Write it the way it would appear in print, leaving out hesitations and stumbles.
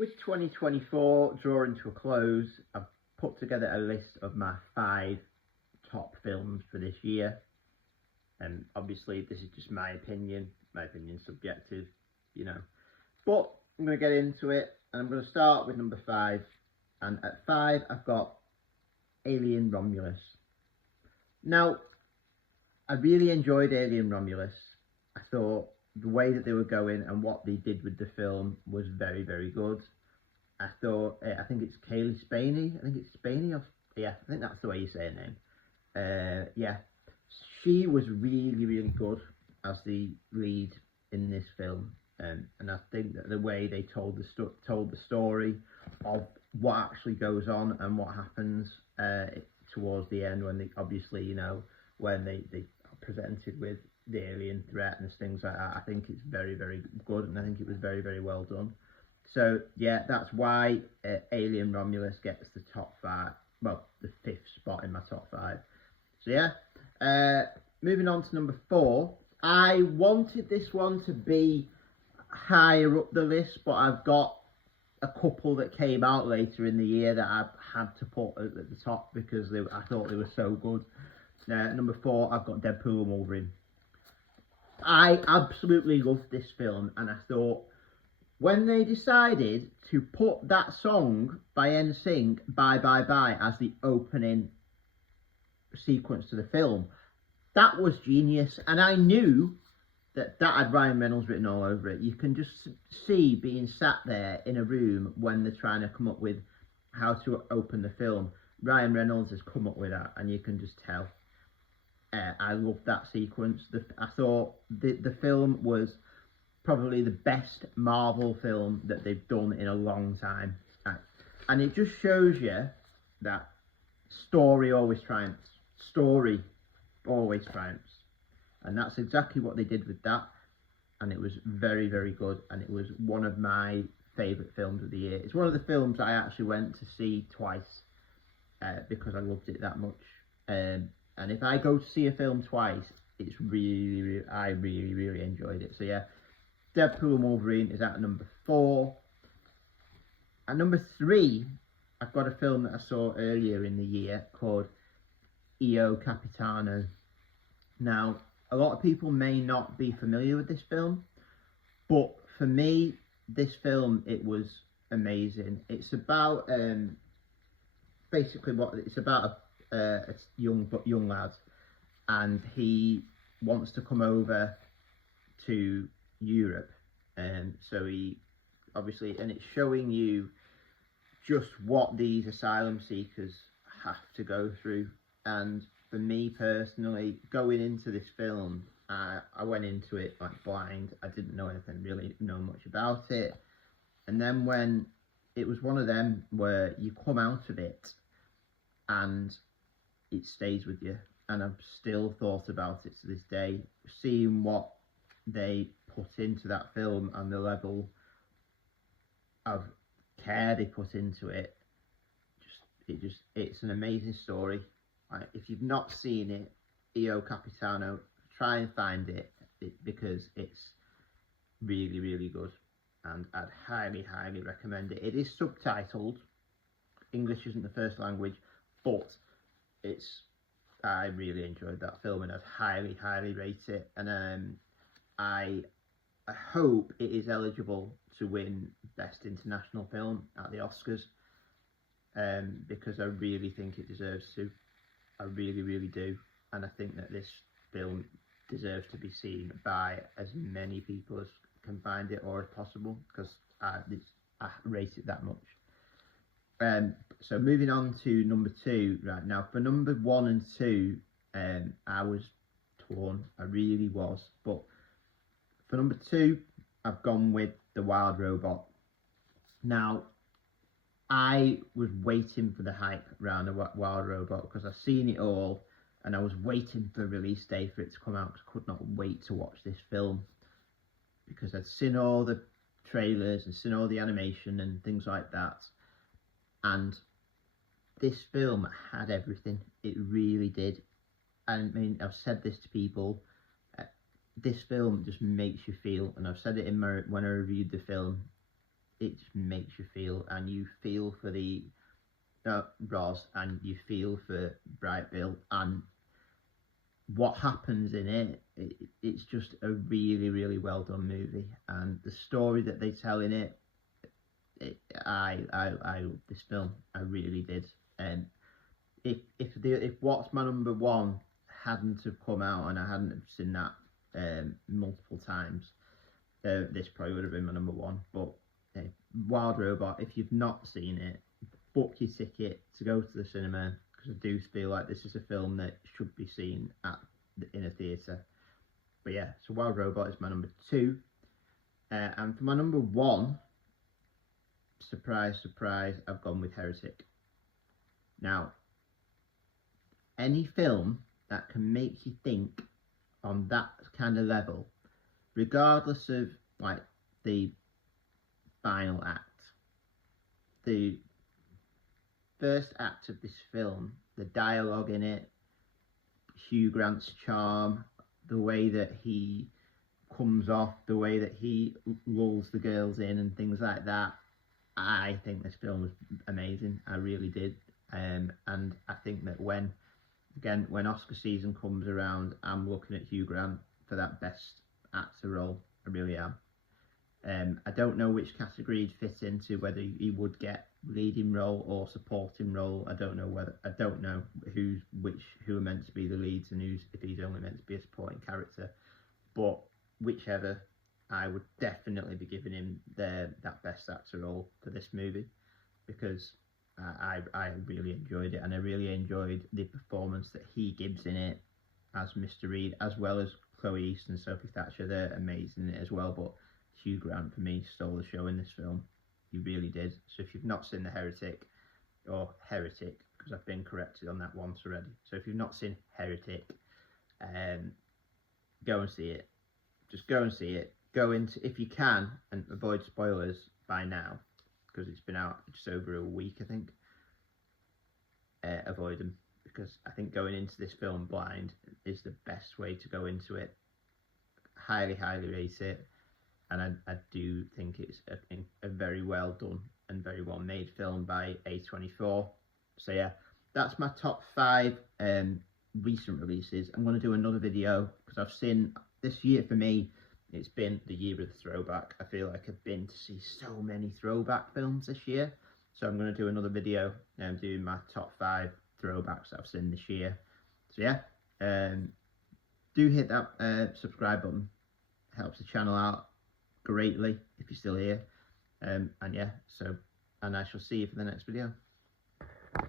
With 2024 drawing to a close, I've put together a list of my 5 top films for this year. And obviously, this is just my opinion. My opinion's subjective, you know. But I'm going to get into it, and I'm going to start with number 5. And at 5, I've got Alien Romulus. Now, I really enjoyed Alien Romulus. I thought the way that they were going and what they did with the film was very, very good. I thought, I think it's Kaylee Spaney. I think it's Spaney, or yeah, I think that's the way you say her name. Yeah, she was really, really good as the lead in this film, and I think that the way they told the story of what actually goes on and what happens towards the end, when they obviously, you know, when they are presented with the alien threat and things like that. I think it's very, very good, and I think it was very, very well done. So yeah, that's why Alien Romulus gets the top 5. Well, the 5th spot in my top 5. So yeah, moving on to number 4. I wanted this one to be higher up the list, but I've got a couple that came out later in the year that I've had to put at the top because I thought they were so good. Number 4, I've got Deadpool and Wolverine. I absolutely loved this film, and I thought when they decided to put that song by NSYNC, Bye Bye Bye, as the opening sequence to the film, that was genius. And I knew that had Ryan Reynolds written all over it. You can just see being sat there in a room when they're trying to come up with how to open the film. Ryan Reynolds has come up with that, and you can just tell. I loved that sequence. I thought the film was probably the best Marvel film that they've done in a long time. And it just shows you that story always triumphs. Story always triumphs. And that's exactly what they did with that. And it was very, very good. And it was one of my favourite films of the year. It's one of the films I actually went to see twice because I loved it that much. And if I go to see a film twice, it's really, I really, really enjoyed it. So yeah, Deadpool and Wolverine is at number 4. At number 3, I've got a film that I saw earlier in the year called Io Capitano. Now, a lot of people may not be familiar with this film, but for me, this film, it was amazing. It's about basically what it's about a young lad, and he wants to come over to Europe, and so he obviously, and it's showing you just what these asylum seekers have to go through. And for me personally, going into this film, I went into it like blind. I didn't really know much about it, and then when it was one of them where you come out of it and it stays with you, and I've still thought about it to this day, seeing what they put into that film and the level of care they put into it. It's an amazing story. If you've not seen it, Io Capitano, try and find it because it's really, really good, and I'd highly, highly recommend it. It is subtitled. English isn't the first language, but I really enjoyed that film, and I'd highly, highly rate it. And I hope it is eligible to win Best International Film at the Oscars, because I really think it deserves to. I really, really do. And I think that this film deserves to be seen by as many people as can find it or as possible, because I rate it that much. So moving on to number 2 right now. For number 1 and 2, I was torn. I really was. But for number 2, I've gone with The Wild Robot. Now, I was waiting for the hype around The Wild Robot because I've seen it all, and I was waiting for a release day for it to come out because I could not wait to watch this film, because I'd seen all the trailers and seen all the animation and things like that. And this film had everything. It really did. I mean, I've said this to people. This film just makes you feel, and I've said it when I reviewed the film, it just makes you feel, and you feel for the Roz, and you feel for Bright Bill, and what happens in it's just a really, really well done movie, and the story that they tell in it, I love this film. I really did. And if What's My Number One hadn't have come out and I hadn't have seen that multiple times, this probably would have been my number one. But Wild Robot, if you've not seen it, book your ticket to go to the cinema, because I do feel like this is a film that should be seen in a theatre. But yeah, so Wild Robot is my number two. And for my number one, surprise, surprise, I've gone with Heretic. Now, any film that can make you think on that kind of level, regardless of like the final act, the first act of this film, the dialogue in it, Hugh Grant's charm, the way that he comes off, the way that he lulls the girls in and things like that, I think this film was amazing. I really did. And I think that when Oscar season comes around, I'm looking at Hugh Grant for that best actor role. I really am. I don't know which category he'd fit into, whether he would get leading role or supporting role. I don't know who are meant to be the leads and if he's only meant to be a supporting character. But whichever, I would definitely be giving him that best actor role for this movie, because I really enjoyed it, and I really enjoyed the performance that he gives in it as Mr. Reed, as well as Chloe East and Sophie Thatcher. They're amazing in it as well, but Hugh Grant for me stole the show in this film. He really did. So if you've not seen The Heretic, or Heretic, because I've been corrected on that once already. So if you've not seen Heretic, go and see it. Just go and see it. Go into, if you can, and avoid spoilers by now, because it's been out just over a week, I think. Avoid them, because I think going into this film blind is the best way to go into it. Highly, highly rate it, and I do think it's a very well done and very well made film by A24. So yeah, that's my top 5 recent releases. I'm going to do another video, because I've seen, this year for me, it's been the year of the throwback. I feel like I've been to see so many throwback films this year. So I'm going to do another video and do my top 5 throwbacks that I've seen this year. So yeah, do hit that subscribe button. It helps the channel out greatly if you're still here. And yeah, and I shall see you for the next video.